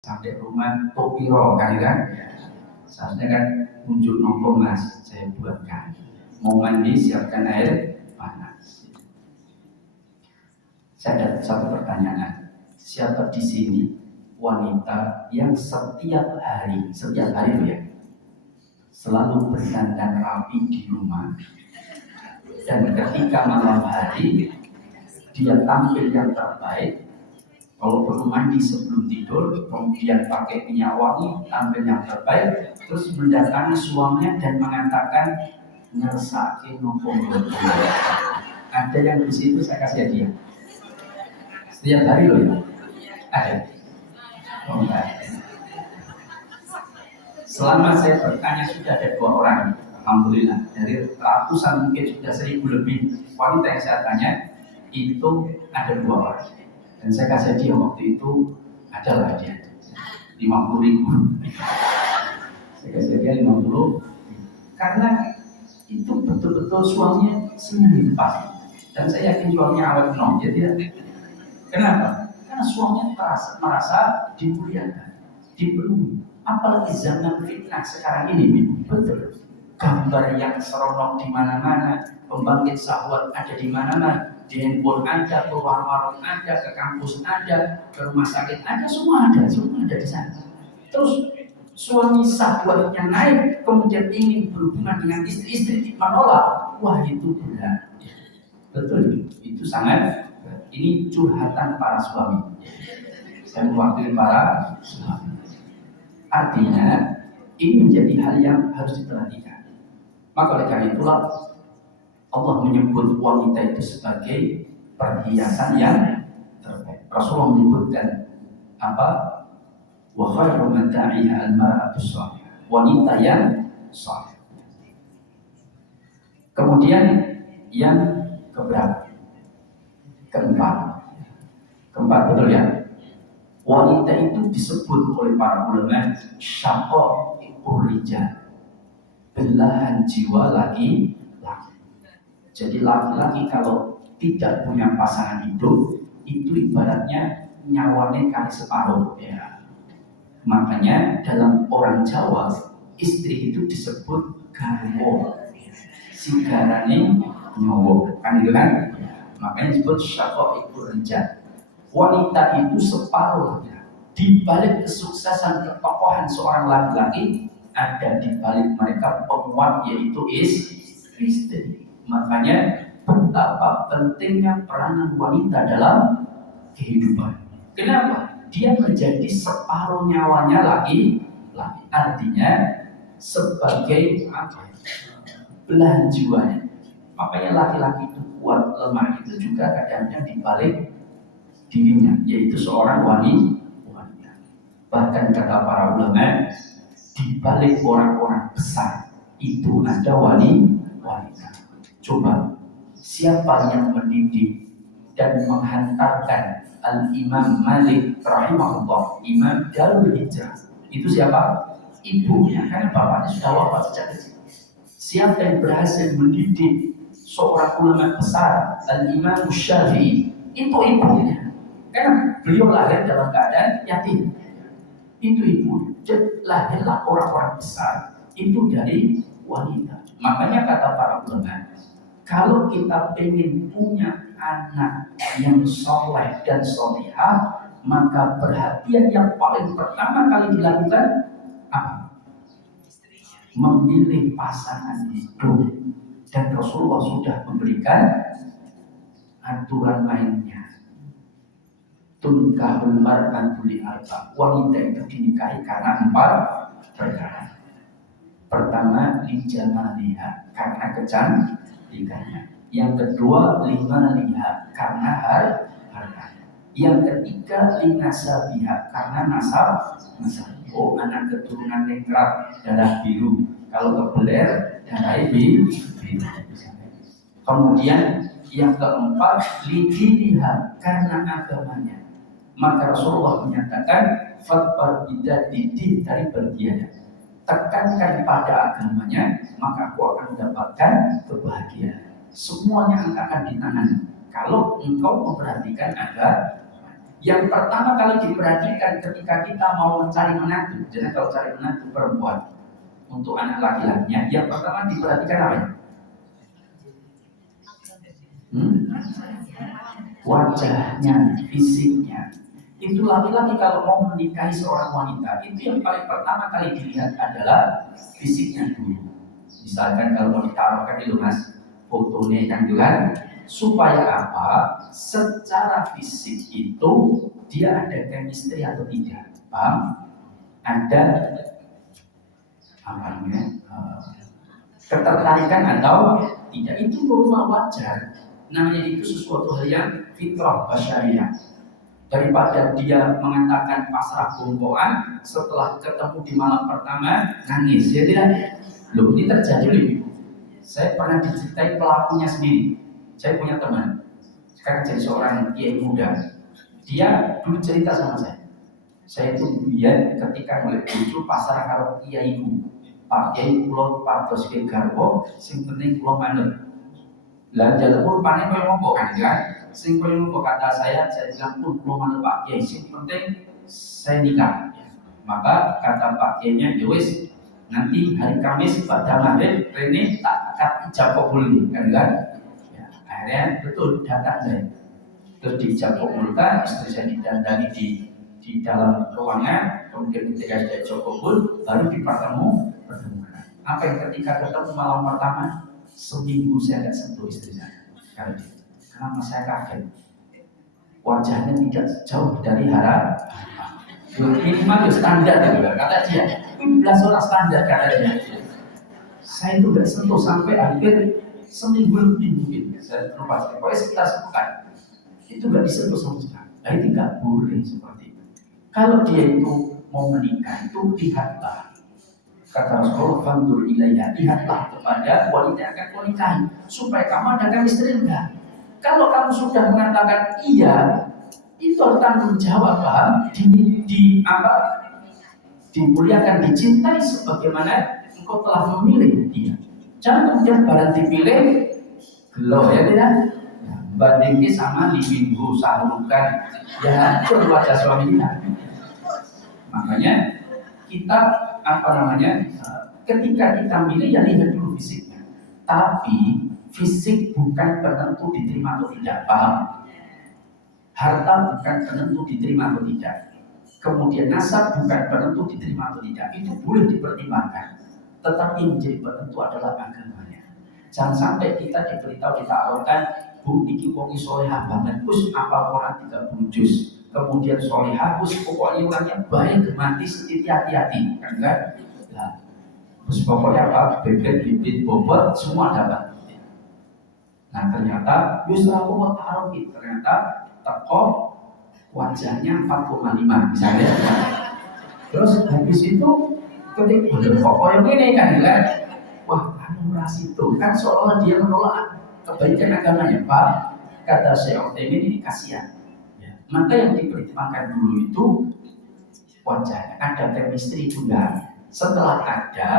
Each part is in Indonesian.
sampai rumah Tokiro kan. Seharusnya kan muncul nopo mas, saya buatkan. Mau mandi siapkan air panas. Saya ada satu pertanyaan. Siapa di sini wanita yang setiap hari itu ya, selalu berdandan rapi di rumah, dan ketika malam hari dia tampil yang terbaik? Kalau perlu mandi sebelum tidur, kemudian pakai minyak wangi, tampil yang terbaik, terus mendatangi suaminya dan mengatakan ngersake nopo. Ada yang di situ saya kasih hadiah. Setiap hari loh ya. Ada. Oh, enggak. Selama saya bertanya sudah ada 2 orang, alhamdulillah. Dari ratusan mungkin sudah 1000 lebih wanita yang saya tanya, itu ada 2 orang. Dan saya kasih dia waktu itu adalah dia 50.000. Saya kasih dia 50. Karena itu betul-betul suaminya senang pas. Dan saya yakin suaminya awet nom. Dia tidak. Kenapa? Karena suaminya merasa dimuliakan, dipenuhi. Apalagi zaman fitnah sekarang ini, betul. Gambar yang seronok di mana-mana, pembangkit syahwat ada di mana-mana. Di handphone ada, ke warung-warung ada, ke kampus ada, ke rumah sakit ada, semua ada di sana. Terus suami syahwatnya naik, kemudian ingin berhubungan dengan istri menolak, wah itu berat. Betul, itu sangat. Ini curhatan para suami. Saya mewakili para suami. Artinya ini menjadi hal yang harus diperhatikan. Maka oleh karena itulah Allah menyebut wanita itu sebagai perhiasan yang terbaik. Rasulullah menyebutkan apa? Wa khairu mata'iha al-mar'atu shaliha. Wanita yang saleh. Kemudian yang keberapa? Keempat, betul ya? Wanita itu disebut oleh para ulama syaqaiqur rijal, belahan jiwa laki-laki. Jadi laki-laki kalau tidak punya pasangan hidup, itu ibaratnya nyawanya kali separuh ya. Makanya dalam orang Jawa, istri itu disebut garwo, si garane nyowo, kan itu kan? Makanya disebut syaqaiqur rijal. Wanita itu separuhnya. Di balik kesuksesan ketokohan seorang laki-laki, ada di balik mereka penguat, yaitu istri. Makanya betapa pentingnya peranan wanita dalam kehidupan. Kenapa? Dia menjadi separuh nyawanya laki-laki. Artinya sebagai belahan jiwanya. Makanya laki-laki itu kuat, lemah itu juga kadang-kadang di balik dirinya, yaitu seorang wanita. Bahkan kata para ulama, di balik orang-orang besar itu ada wanita. Coba, siapa yang mendidik dan menghantarkan Al-Imam Malik rahimahullah, Imam Darul Hijrah? Itu siapa? Ibunya, karena bapaknya sudah wafat sejak kecil. Siapa yang berhasil mendidik seorang ulama besar, Al-Imam Syafi'i? Itu ibunya. Karena beliau lahir dalam keadaan yatim. Itu ibu. Jadi lahirlah orang-orang besar itu dari wanita. Makanya kata para ulama, kalau kita ingin punya anak yang soleh dan solehah, maka perhatian yang paling pertama kali dilakukan apa? Memilih pasangan hidup. Dan Rasulullah sudah memberikan aturan mainnya. Tunkahul mar'atu li arba. Wanita itu dinikahi karena 4 perkara. Pertama, li jamaliha, karena kecantikannya. Yang kedua, limaliha, karena hartanya. Yang ketiga, li nasabiha, karena nasab. Oh, anak keturunan ningrat, darah biru. Kalau kebeler, darah biru. Kemudian yang keempat, li diniha, karena agamanya. Maka Rasulullah menyatakan fatbar bidati din, dari berdianya. Tekankan pada agamanya, maka aku akan mendapatkan kebahagiaan. Semuanya akan ditangani kalau engkau memperhatikan agama. Yang pertama kali diperhatikan ketika kita mau mencari menantu, jadi kalau cari menantu perempuan untuk anak laki-lakinya, yang pertama diperhatikan apa ya? Wajahnya, fisiknya. Itu laki-laki kalau mau menikahi seorang wanita, itu yang paling pertama kali dilihat adalah fisiknya dulu. Misalkan kalau mau ditaruhkan itu mas, fotonya kan juga, supaya apa? Secara fisik itu dia ada chemistry atau tidak, paham? Ada apa namanya? Ketertarikan atau tidak, itu normal wajar. Namanya itu sesuatu hal yang fitrah basyariah. Daripada dia mengatakan pasrah bongkoan setelah ketemu di malam pertama nangis, ya tidak? Loh, ini terjadi loh. Saya pernah diceritai pelakunya sendiri. Saya punya teman, sekarang jadi seorang kiai muda. Dia dulu cerita sama saya. Saya itu biar ketika mulai muncul pasar karo kiaiku. Pak Kiai pulau patos ke garwo, sing penting pulau manut. Lah jalan pun panen kau ngomong kan, sing kau ngomong kata saya bilang pun pulau manut Pak Kiai. Sing penting saya nikah. Maka kata Pak Kiainya, Yowis, nanti hari Kamis pada maghrib Rene tak akan ijab kabul kan? Ya, akhirnya betul datang saya. Terus dijab kabulkan, istri saya didandani di dalam ruangan, kemudian ketika saya ijab kabul baru pertemukan. Apa yang ketika ketemu malam pertama, seminggu saya tidak sentuh istri saya. Kenapa saya kaget? Wajahnya tidak jauh dari harap. Minimal standar juga kata dia. 11 orang standar kata dia. Saya itu tidak sentuh sampai hampir seminggu lebih mungkin. Saya lupa. Pokoknya sekitar sepekan. Itu nggak disentuh sama sekali. Nah, itu nggak boleh seperti itu. Kalau dia itu mau menikah, itu lihatlah. Kata Rasulullah, "Fandur ilayya", lihatlah kepada wanita yang akan kau nikahi, supaya kamu ada chemistry enggak. Kalau kamu sudah mengatakan iya, itu akan menjawab paham di apa? Dimuliakan, dicintai sebagaimana engkau telah memilih dia. Jangan kemudian barang dipilih gelo ya tidak. Bandingnya sama Liminggu, Sahrukan, ya hancur wajah suaminya. Makanya kita ketika kita milih ya lihat dulu fisiknya. Tapi fisik bukan penentu diterima atau tidak, paham? Harta bukan penentu diterima atau tidak. Kemudian nasab bukan penentu diterima atau tidak. Itu boleh dipertimbangkan. Tetapi yang menjadi penentu adalah agamanya. Jangan sampai kita diberitahu, ditawarkan, Bu, iki wong solehah banget, Gus, apa orang 30 juz. Kemudian solehah, Gus, pokoknya orangnya baik, mati sedikit, hati-hati, kan? Nah, terus pokoknya apa? Bibit bobot semua dapat. Nah ternyata justru aku mau taruh gitu, ternyata teko wajahnya 4,5 misalnya. Terus habis itu ketika pokoknya ini kan, wah anu ras itu kan seolah dia menolak kebaikan agamanya, Pak. Kata Syekh ini kasihan. Ya. Maka yang dipertimbangkan dulu itu wajahnya, ada chemistry juga. Setelah ada,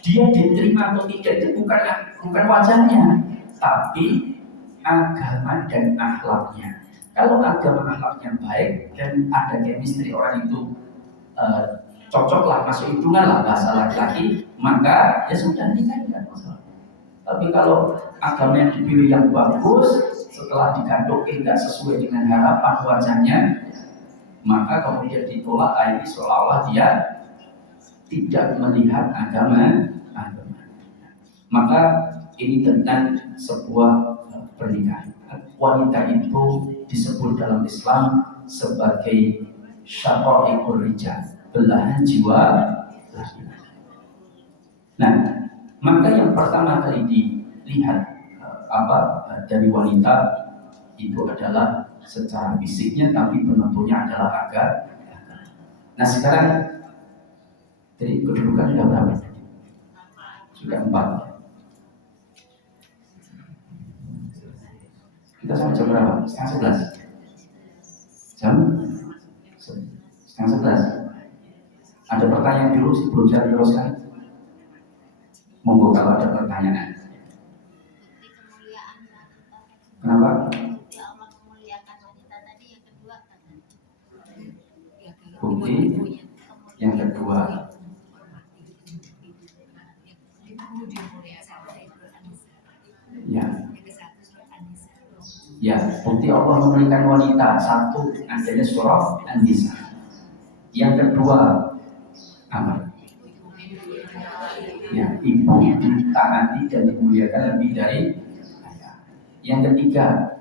dia diterima atau tidak itu bukan wajahnya, tapi agama dan akhlaknya. Kalau agama akhlaknya baik dan ada chemistry, orang itu cocoklah, masuk hitungan lah bahasa laki-laki, maka ya sudah nikah, tidak masalah. Tapi kalau agama yang dipilih yang bagus, setelah digandokin tidak sesuai dengan harapan wajahnya, maka kemudian ditolak, ini seolah-olah dia tidak melihat agama. Maka ini tentang sebuah pernikahan. Wanita itu disebut dalam Islam sebagai syaqaiqur rijal, belahan jiwa laki-laki. Nah, maka yang pertama kali dilihat dari wanita itu adalah secara fisiknya, tapi penentunya adalah agama. Nah sekarang jadi kedudukan sudah berapa? Sudah 4. Kita sampai jam berapa? Setengah 11. Jam setengah 11. Ada pertanyaan dulu sebelum saya teruskan. Monggo kalau ada pertanyaan. Kenapa? Allah memuliakan wanita tadi yang kedua kan? Bukti yang kedua. Ya. Ya, bukti Allah memberikan wanita satu adanya surah An-Nisa. Yang kedua apa? Ya, ibu ditaati dan dimuliakan lebih dari ayah. Yang ketiga,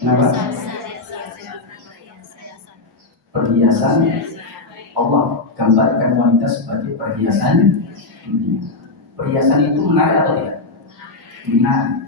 kenapa? Perhiasan. Allah gambarkan wanita sebagai perhiasan dunia. Perhiasan itu menarik atau tidak? Menarik.